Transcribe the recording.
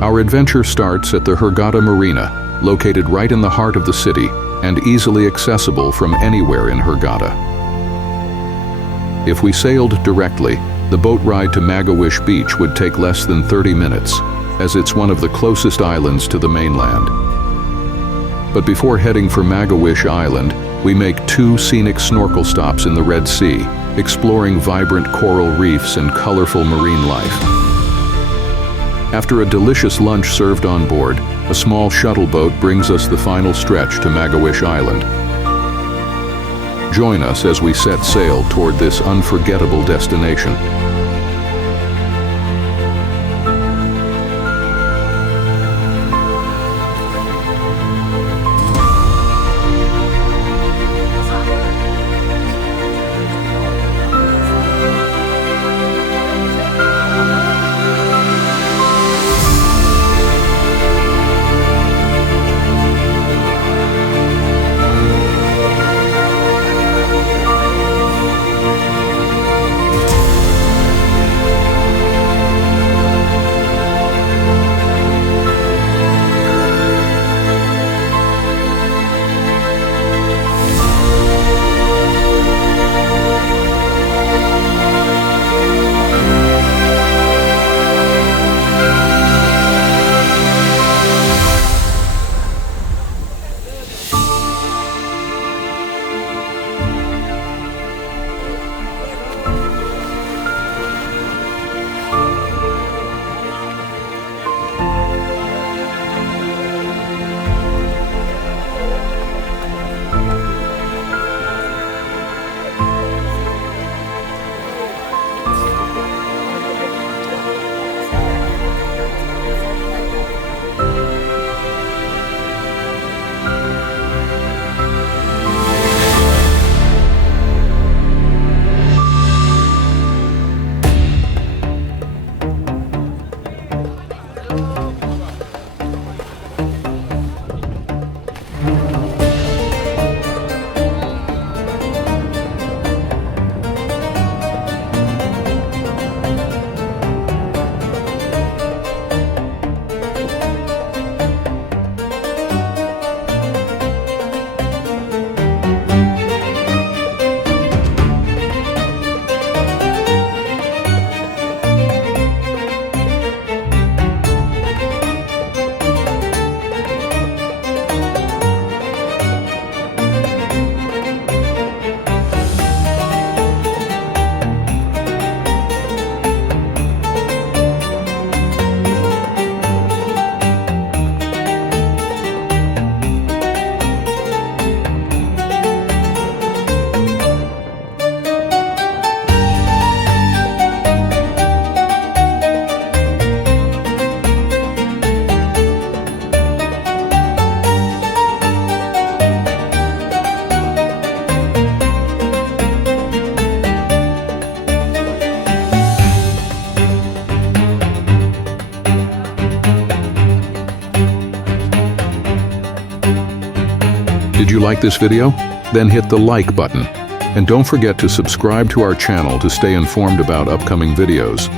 Our adventure starts at the Hurghada Marina, located right in the heart of the city and easily accessible from anywhere in Hurghada. If we sailed directly, the boat ride to Magawish Beach would take less than 30 minutes, as it's one of the closest islands to the mainland. But before heading for Magawish Island, we make 2 scenic snorkel stops in the Red Sea, exploring vibrant coral reefs and colorful marine life. After a delicious lunch served on board, a small shuttle boat brings us the final stretch to Magawish Island. Join us as we set sail toward this unforgettable destination. Did you like this video? Then hit the like button. And don't forget to subscribe to our channel to stay informed about upcoming videos.